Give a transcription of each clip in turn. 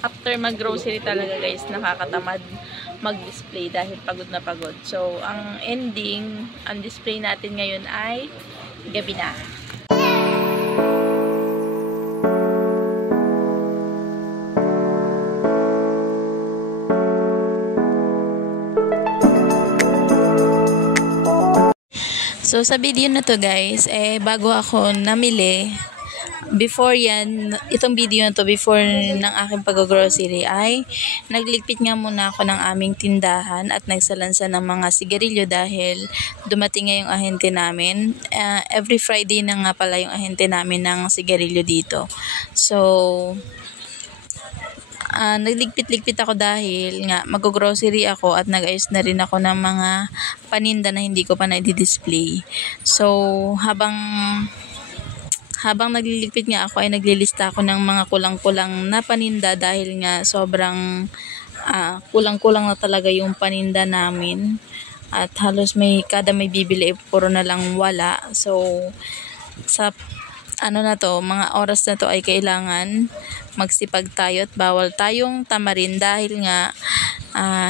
after mag-grocery talaga guys, nakakatamad mag-display dahil pagod na pagod. So, ang ending, ang display natin ngayon ay gabi na. So, sa video na to guys, bago ako namili, before yan, itong video na to, before ng aking pag-grocery ay nagligpit nga muna ako ng aming tindahan at nagsalansa ng mga sigarilyo dahil dumating nga yung ahente namin. Every Friday na nga pala yung ahente namin ng sigarilyo dito. So, nagligpit-ligpit ako dahil nga mag-grocery ako at nag-ayos na rin ako ng mga paninda na hindi ko pa na-display. So, habang nagliligpit nga ako ay naglilista ako ng mga kulang-kulang na paninda dahil nga sobrang kulang-kulang na talaga yung paninda namin at halos kada may bibili puro na lang wala. So sa mga oras na to ay kailangan magsipag tayo at bawal tayong tamarin dahil nga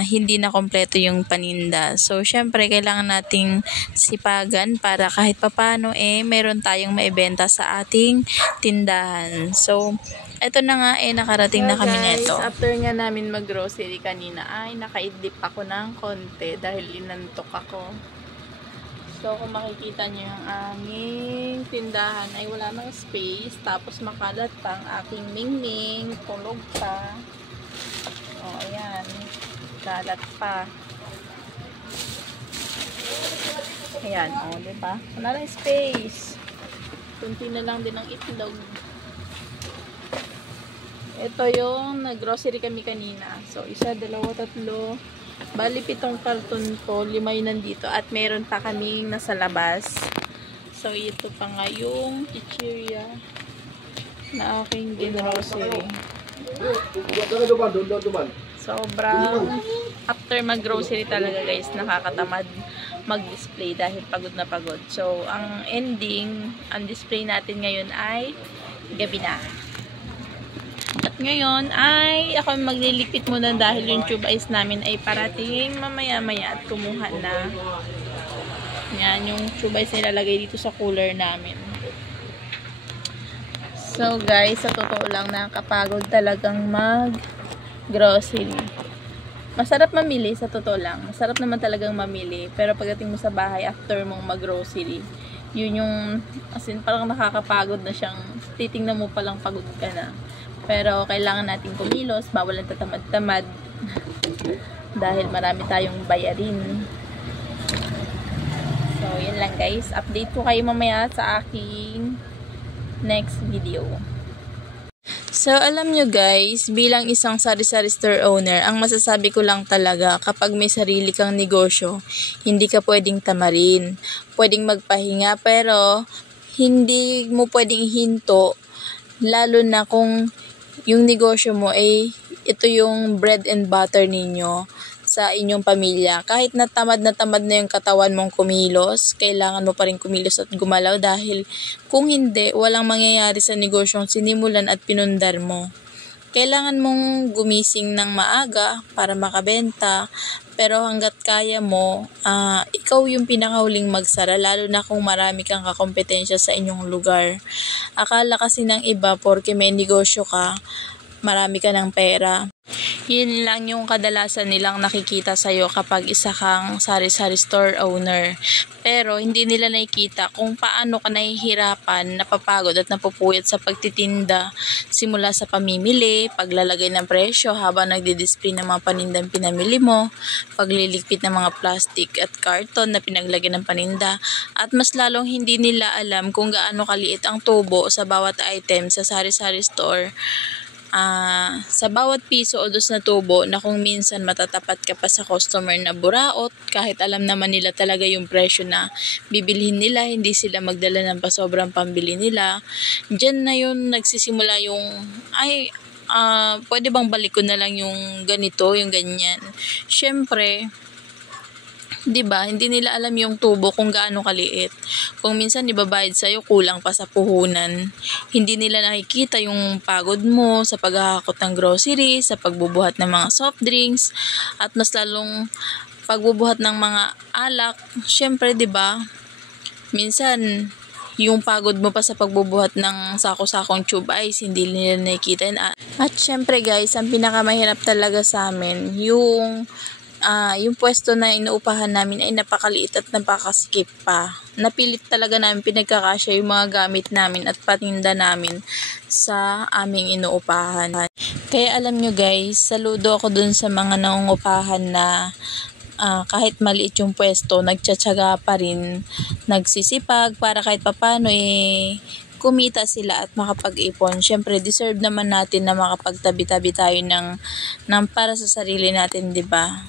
hindi na kompleto yung paninda. So, syempre, kailangan nating sipagan para kahit papano meron tayong maibenta sa ating tindahan. So, eto na nga nakarating na kami nito. After nga namin mag-grocery kanina ay nakaidlip ako ng konti dahil inantok ako. So, kung makikita nyo yung aming tindahan ay wala nang space. Tapos makalat pa ang aking mingming. Tulog pa. O, ayan. Kalat pa. Ayan, o, diba? Wala lang space. Kunti na lang din ang itlog. Ito yung nag-grocery kami kanina. So, 1, 2, 3. Bali, 7 karton to, 5 yun nandito at meron pa kaming nasa labas. So, ito pa nga yung chichirya na aking grocery. Sobrang after mag-grocery talaga guys, nakakatamad mag-display dahil pagod na pagod. So, ang ending, ang display natin ngayon ay gabi na. At ngayon ay ako magliligpit muna dahil yung tube ice namin ay parating mamaya-maya at kumuha na. Yan, yung tube ice na ilalagay dito sa cooler namin. So guys, sa totoo lang nakakapagod talagang mag-grocery. Masarap mamili, sa totoo lang. Masarap naman talagang mamili. Pero pagdating mo sa bahay after mong mag-grocery, yun yung, as in, parang nakakapagod na siyang, titingnan mo palang pagod ka na. Pero kailangan natin kumilos, bawal ang tatamad-tamad dahil marami tayong bayarin. So, yun lang guys. Update ko kayo mamaya sa aking next video. So, alam nyo guys, bilang isang sari-sari store owner, ang masasabi ko lang talaga, kapag may sarili kang negosyo, hindi ka pwedeng tamarin. Pwedeng magpahinga, pero hindi mo pwedeng hinto, lalo na kung yung negosyo mo ito yung bread and butter ninyo sa inyong pamilya. Kahit na tamad na yung katawan mong kumilos, kailangan mo pa rin kumilos at gumalaw dahil kung hindi, walang mangyayari sa negosyong sinimulan at pinundar mo. Kailangan mong gumising ng maaga para makabenta, pero hanggat kaya mo, ikaw yung pinakahuling magsara, lalo na kung marami kang kakompetensya sa inyong lugar. Akala kasi ng iba, porke may negosyo ka, marami ka ng pera. Yun lang yung kadalasan nilang nakikita sa'yo kapag isa kang sari-sari store owner. Pero hindi nila nakikita kung paano ka nahihirapan, napapagod at napupuyat sa pagtitinda. Simula sa pamimili, paglalagay ng presyo habang nagdi-display ng mga panindang pinamili mo, pagliligpit ng mga plastic at karton na pinaglagyan ng paninda, at mas lalong hindi nila alam kung gaano kaliit ang tubo sa bawat item sa sari-sari store. Sa bawat piso o dos na tubo na kung minsan matatapat ka pa sa customer na buraot, kahit alam naman nila talaga yung presyo na bibilhin nila, hindi sila magdala ng pasobrang pambili nila. Diyan na yun nagsisimula yung pwede bang balik ko na lang yung ganito, yung ganyan. Syempre, 'Di ba? Hindi nila alam yung tubo kung gaano kaliit. Kung minsan ibabayad sa'yo, kulang pa sa puhunan. Hindi nila nakikita yung pagod mo sa paghahakot ng groceries, sa pagbubuhat ng mga soft drinks, at mas lalong pagbubuhat ng mga alak. Syempre, 'di ba? Minsan yung pagod mo pa sa pagbubuhat ng sako-sakong tube ice, hindi nila nakikita. At syempre guys, ang pinakamahirap talaga sa amin, yung pwesto na inuupahan namin ay napakaliit at napakasikip pa. Napilit talaga namin pinagkakasya yung mga gamit namin at patinda namin sa aming inuupahan. Kaya alam nyo guys, saludo ako dun sa mga nangungupahan na kahit maliit yung pwesto, nagtsatsaga pa rin, nagsisipag para kahit papano kumita sila at makapag-ipon. Syempre, deserve naman natin na makapagtabi-tabi tayo ng para sa sarili natin, 'di ba?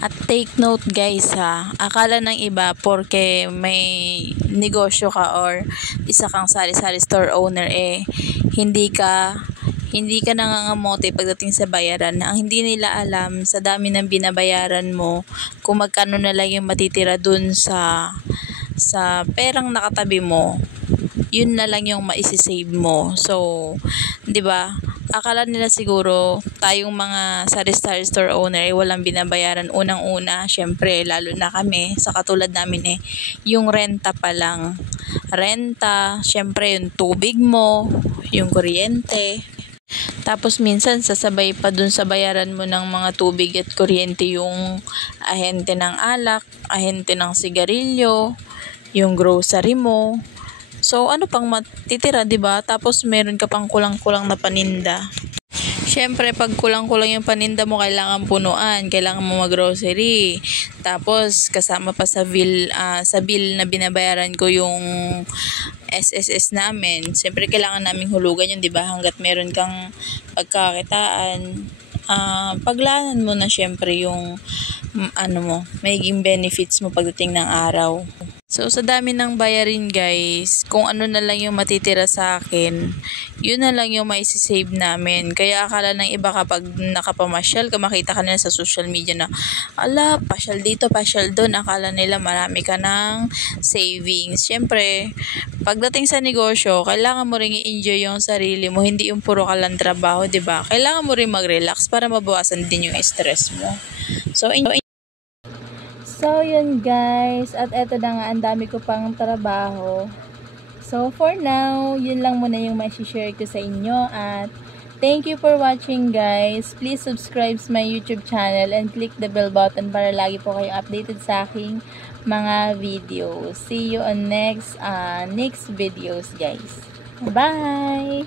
At take note guys ha, akala ng iba porke may negosyo ka or isa kang sari-sari store owner hindi ka nangangamote pagdating sa bayaran. Ang hindi nila alam, sa dami ng binabayaran mo, kung magkano na lang yung matitira dun sa perang nakatabi mo, yun na lang yung maisisave mo. So, 'di ba? Akala nila siguro tayong mga sari-sari store owner ay walang binabayaran. Unang-una, syempre, lalo na kami, sa katulad namin yung renta pa lang. Renta, syempre yung tubig mo, yung kuryente. Tapos minsan sasabay pa dun sa bayaran mo ng mga tubig at kuryente yung ahente ng alak, ahente ng sigarilyo, yung grocery mo. So, ano pang matitira, 'di ba? Tapos meron ka pang kulang-kulang na paninda. Syempre, pag kulang-kulang yung paninda mo, kailangan punuan, kailangan mo mag-grocery. Tapos, kasama pa sa bill na binabayaran ko yung SSS namin. Syempre, kailangan naming hulugan yun, 'di ba? Hangga't meron kang pagkakitaan, paglanan mo na syempre yung magiging benefits mo pagdating ng araw. So, sa dami ng bayarin guys, kung ano na lang yung matitira sa akin, yun na lang yung maisisave namin. Kaya akala ng iba kapag nakapamasyal ka, makita ka nila sa social media na, ala, pasyal dito, pasyal doon. Akala nila marami ka ng savings. Siyempre, pagdating sa negosyo, kailangan mo ring i-enjoy yung sarili mo. Hindi yung puro ka lang trabaho, diba? Kailangan mo ring mag-relax para mabawasan din yung stress mo. So, yun guys. At eto na nga, ang dami ko pang trabaho. So, for now, yun lang muna yung ma-share ko sa inyo. At thank you for watching guys. Please subscribe sa my YouTube channel and click the bell button para lagi po kayo updated sa aking mga videos. See you on next videos guys. Bye!